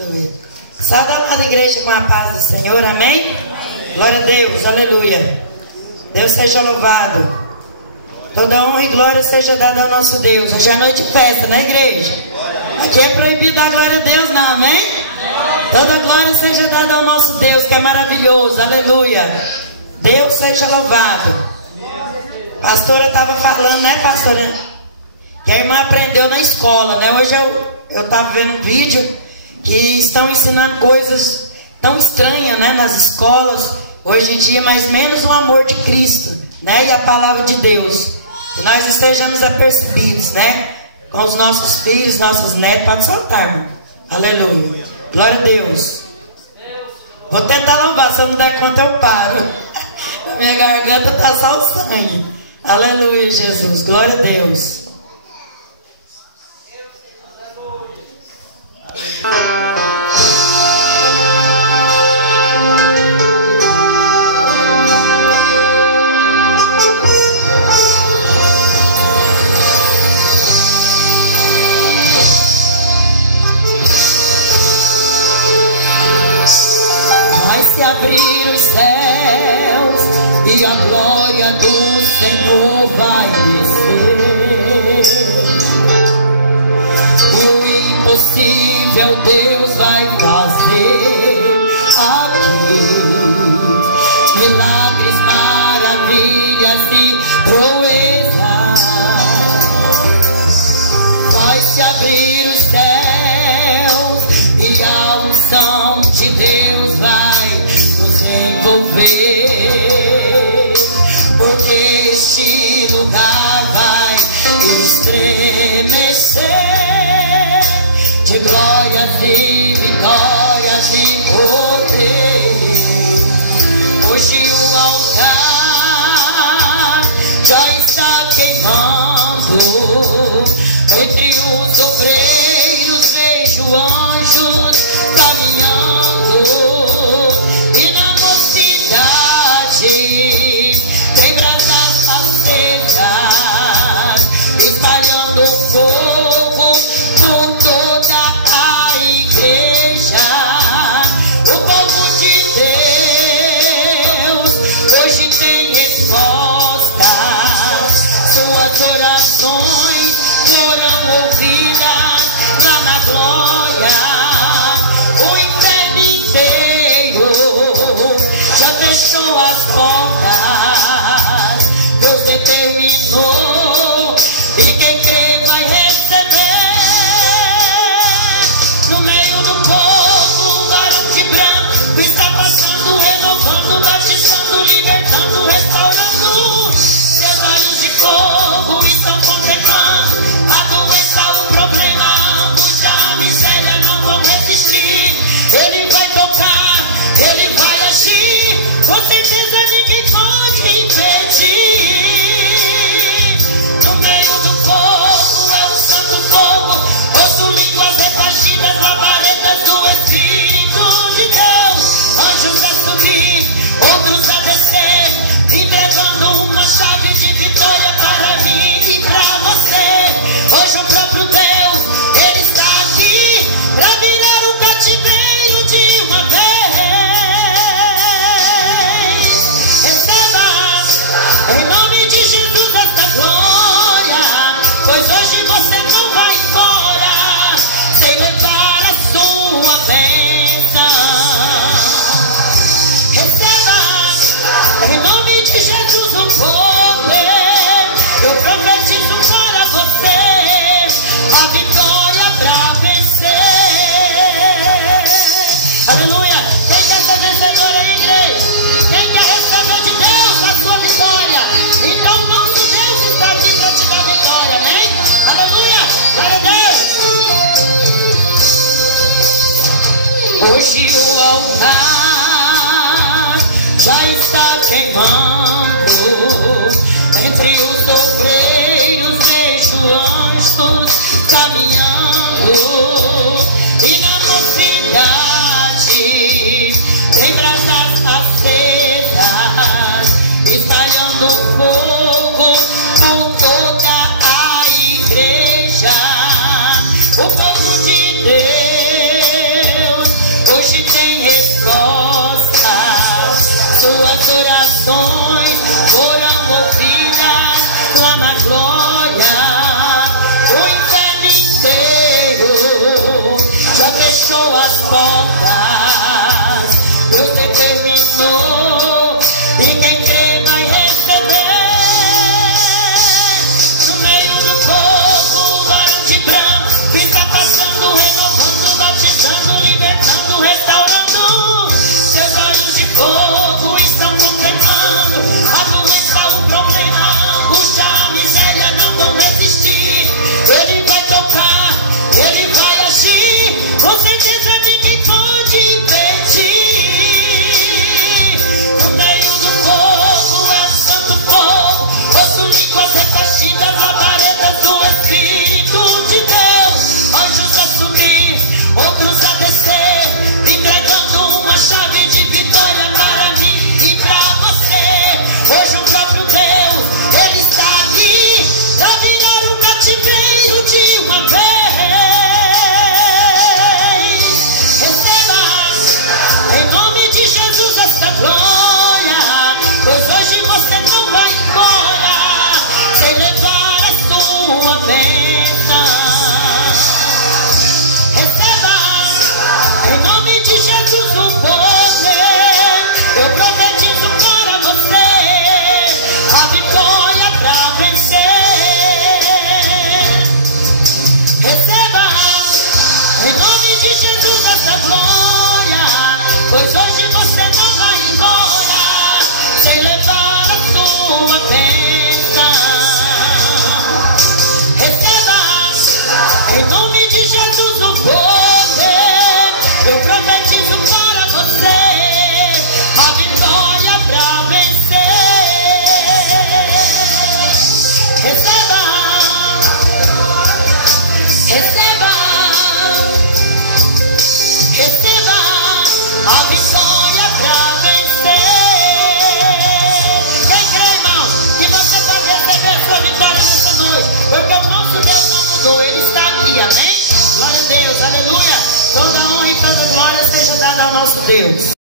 Aleluia. Sauda a amada igreja com a paz do Senhor, amém? Amém? Glória a Deus, aleluia. Deus seja louvado. Toda honra e glória seja dada ao nosso Deus. Hoje é noite de festa, né, igreja? Aqui é proibido dar glória a Deus, não, amém? Toda glória seja dada ao nosso Deus, que é maravilhoso, aleluia. Deus seja louvado. Pastora estava falando, né, pastora? Que a irmã aprendeu na escola, né? Hoje eu estava vendo um vídeo que estão ensinando coisas tão estranhas, né, nas escolas hoje em dia, mas menos o amor de Cristo, né, e a palavra de Deus. Que nós estejamos apercebidos, né, com os nossos filhos, nossos netos. Pode soltar, irmão. Aleluia. Glória a Deus. Vou tentar louvar, se eu não der conta eu paro. A minha garganta está só o sangue. Aleluia, Jesus. Glória a Deus. Vai se abrir os céus e a glória do Senhor vai descer. O impossível Deus vai fazer aqui. Milagres, maravilhas e proezas. Vai se abrir os céus e a unção de Deus vai nos envolver. Porque este lugar vai estremecer de glórias e vitórias e poder. Hoje o altar já está queimando. Entre os obreiros vejo anjos caminhando. E na mocidade tem brasas acesas, espalhando fogo por toda a igreja. O povo de Deus hoje tem respostas. Suas orações foram ouvidas lá na glória. O inferno inteiro já fechou as portas. Deus determinou e quem crê vai receber. No meio do povo, um varão de branco está passando, renovando, batizando, libertando, restaurando. Seus olhos de fogo estão contemplando a doença, o problema, a angústia, a miséria não vão resistir. Ele vai tocar, ele vai agir. Com certeza ninguém pode impedir. No meio do povo é o santo fogo. Ouço línguas repartidas, labaredas do Espírito de Deus. Anjos a subir, outros a descer, entregando uma chave de vitória para mim e para você. Hoje o próprio Deus, ele está aqui para virar o cativeiro de uma vez. Receba em nome de Jesus esta glória, pois hoje você não vai embora sem levar a sua bênção. Receba em nome de Jesus o poder. Eu profetizo para você a vitória para vencer. Aleluia. Quem quer ser vencedor aí, igreja? Quem quer receber de Deus a sua vitória? Então nosso Deus está aqui para te dar vitória, amém? Aleluia. Glória a Deus. Hoje o altar já está queimando. Entre os obreiros vejo anjos caminhando. E na mocidade tem brasas acesas, espalhando fogo por toda a igreja. O povo de Deus Com certeza ninguém pode impedir. No meio do povo é um santo povo. Ouço línguas repartidas, labaredas do Espírito de Deus. Anjos a subir, outros a descer, entregando uma chave de vitória para mim e para você. Hoje o próprio Deus, Ele está aqui para virar o cativeiro de uma vez. Receba em nome de Jesus esta glória, pois hoje você não vai embora sem levar a sua bênção. Receba em nome de Jesus o poder. Eu profetizo para você a vitória para vencer. Receba em nome de Jesus essa glória, pois hoje você não vai embora sem levar a sua bênção. Receba em nome de Jesus o poder. Eu profetizo para você a vitória para vencer. Receba, receba, receba a vitória para vencer. Quem crê, irmão, que você vai receber a sua vitória nessa noite? Porque o nosso Deus não mudou, Ele está aqui, amém? Glória a Deus, aleluia. Toda honra e toda glória seja dada ao nosso Deus.